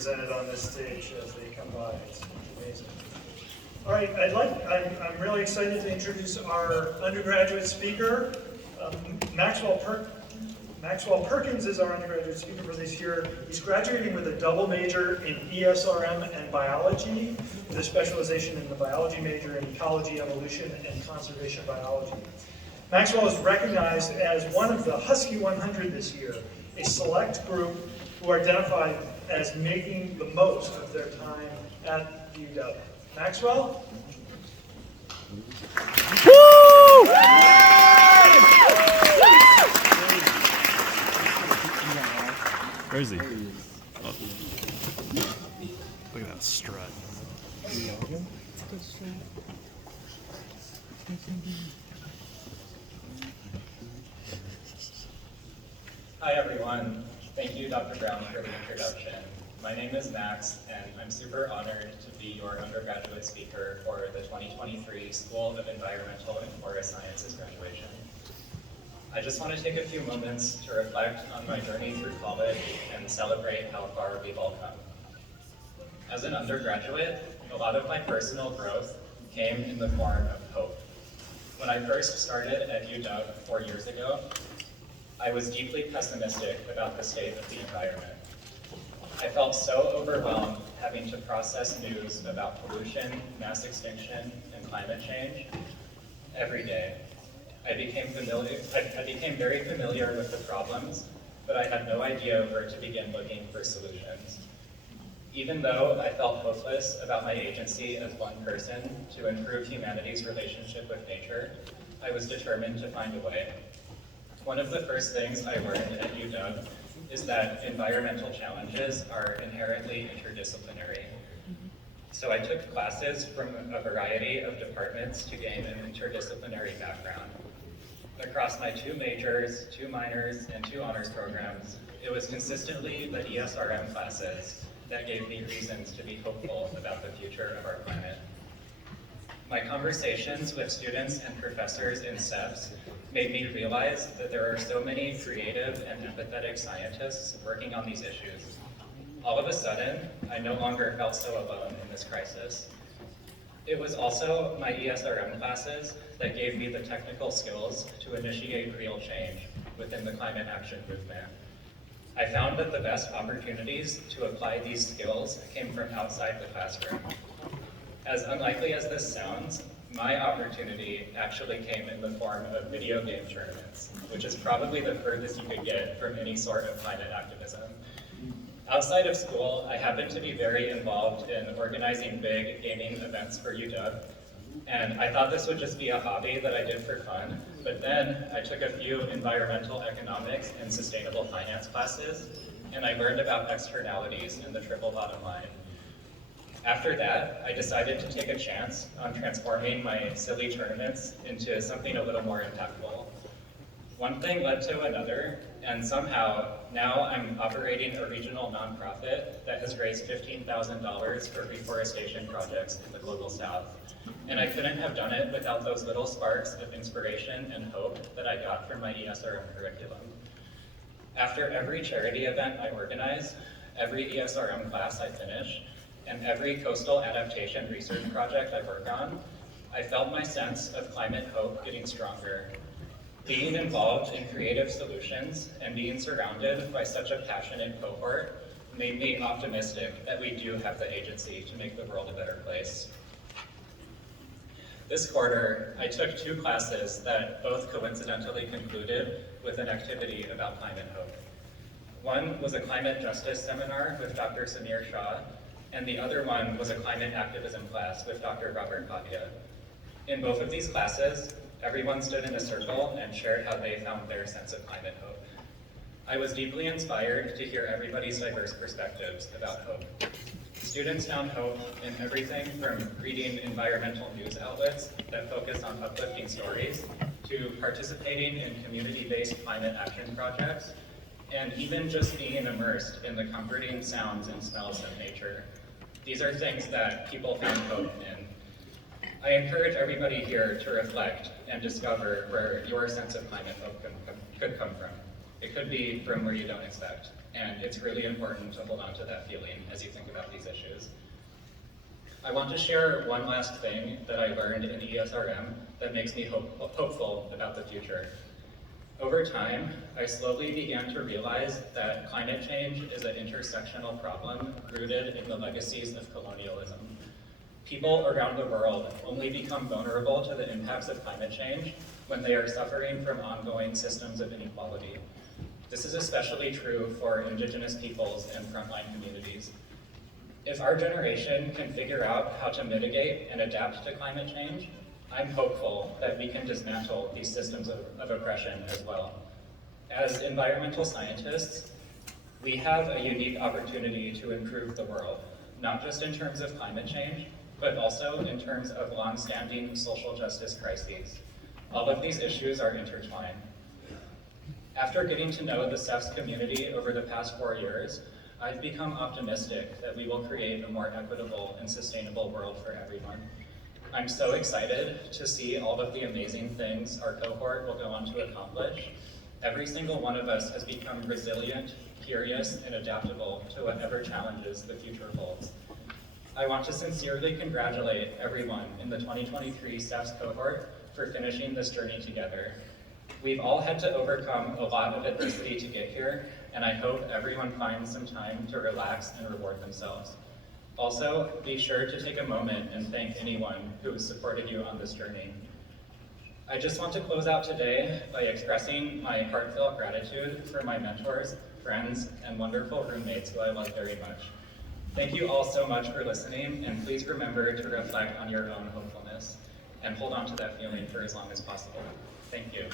presented on this stage as they come by. It's amazing. All right, I'm really excited to introduce our undergraduate speaker, Maxwell Perkins is our undergraduate speaker for this year. He's graduating with a double major in ESRM and biology, with a specialization in the biology major in ecology, evolution, and conservation biology. Maxwell is recognized as one of the Husky 100 this year, a select group who are identified as making the most of their time at UW. Maxwell? Woo! Where is he? Oh. Look at that strut. Hi everyone. Thank you, Dr. Brown, for the introduction. My name is Max, and I'm super honored to be your undergraduate speaker for the 2023 School of Environmental and Forest Sciences graduation. I just want to take a few moments to reflect on my journey through college and celebrate how far we've all come. As an undergraduate, a lot of my personal growth came in the form of hope. When I first started at UW 4 years ago, I was deeply pessimistic about the state of the environment. I felt so overwhelmed having to process news about pollution, mass extinction, and climate change every day. I became very familiar with the problems, but I had no idea where to begin looking for solutions. Even though I felt hopeless about my agency as one person to improve humanity's relationship with nature, I was determined to find a way. One of the first things I learned at UW is that environmental challenges are inherently interdisciplinary. So I took classes from a variety of departments to gain an interdisciplinary background. Across my 2 majors, 2 minors, and 2 honors programs, it was consistently the ESRM classes that gave me reasons to be hopeful about the future of our planet. My conversations with students and professors in SEFS made me realize that there are so many creative and empathetic scientists working on these issues. All of a sudden, I no longer felt so alone in this crisis. It was also my ESRM classes that gave me the technical skills to initiate real change within the climate action movement. I found that the best opportunities to apply these skills came from outside the classroom. As unlikely as this sounds, my opportunity actually came in the form of video game tournaments, which is probably the furthest you could get from any sort of climate activism. Outside of school, I happened to be very involved in organizing big gaming events for UW, and I thought this would just be a hobby that I did for fun, but then I took a few environmental economics and sustainable finance classes, and I learned about externalities and the triple bottom line. After that, I decided to take a chance on transforming my silly tournaments into something a little more impactful. One thing led to another, and somehow now I'm operating a regional nonprofit that has raised $15,000 for reforestation projects in the global south. And I couldn't have done it without those little sparks of inspiration and hope that I got from my ESRM curriculum. After every charity event I organize, every ESRM class I finish, and every coastal adaptation research project I work on, I felt my sense of climate hope getting stronger. Being involved in creative solutions and being surrounded by such a passionate cohort made me optimistic that we do have the agency to make the world a better place. This quarter, I took 2 classes that both coincidentally concluded with an activity about climate hope. One was a climate justice seminar with Dr. Samir Shah, and the other one was a climate activism class with Dr. Robert Pavia. In both of these classes, everyone stood in a circle and shared how they found their sense of climate hope. I was deeply inspired to hear everybody's diverse perspectives about hope. Students found hope in everything from reading environmental news outlets that focus on uplifting stories, to participating in community-based climate action projects, and even just being immersed in the comforting sounds and smells of nature. These are things that people found hope in. I encourage everybody here to reflect and discover where your sense of climate hope could come from. It could be from where you don't expect, and it's really important to hold on to that feeling as you think about these issues. I want to share one last thing that I learned in ESRM that makes me hopeful about the future. Over time, I slowly began to realize that climate change is an intersectional problem rooted in the legacies of colonialism. People around the world only become vulnerable to the impacts of climate change when they are suffering from ongoing systems of inequality. This is especially true for Indigenous peoples and frontline communities. If our generation can figure out how to mitigate and adapt to climate change, I'm hopeful that we can dismantle these systems of oppression as well. As environmental scientists, we have a unique opportunity to improve the world, not just in terms of climate change, but also in terms of long-standing social justice crises. All of these issues are intertwined. After getting to know the SEFS community over the past 4 years, I've become optimistic that we will create a more equitable and sustainable world for everyone. I'm so excited to see all of the amazing things our cohort will go on to accomplish. Every single one of us has become resilient, curious, and adaptable to whatever challenges the future holds. I want to sincerely congratulate everyone in the 2023 SEFS cohort for finishing this journey together. We've all had to overcome a lot of adversity to get here, and I hope everyone finds some time to relax and reward themselves. Also, be sure to take a moment and thank anyone who has supported you on this journey. I just want to close out today by expressing my heartfelt gratitude for my mentors, friends, and wonderful roommates who I love very much. Thank you all so much for listening, and please remember to reflect on your own hopefulness and hold on to that feeling for as long as possible. Thank you.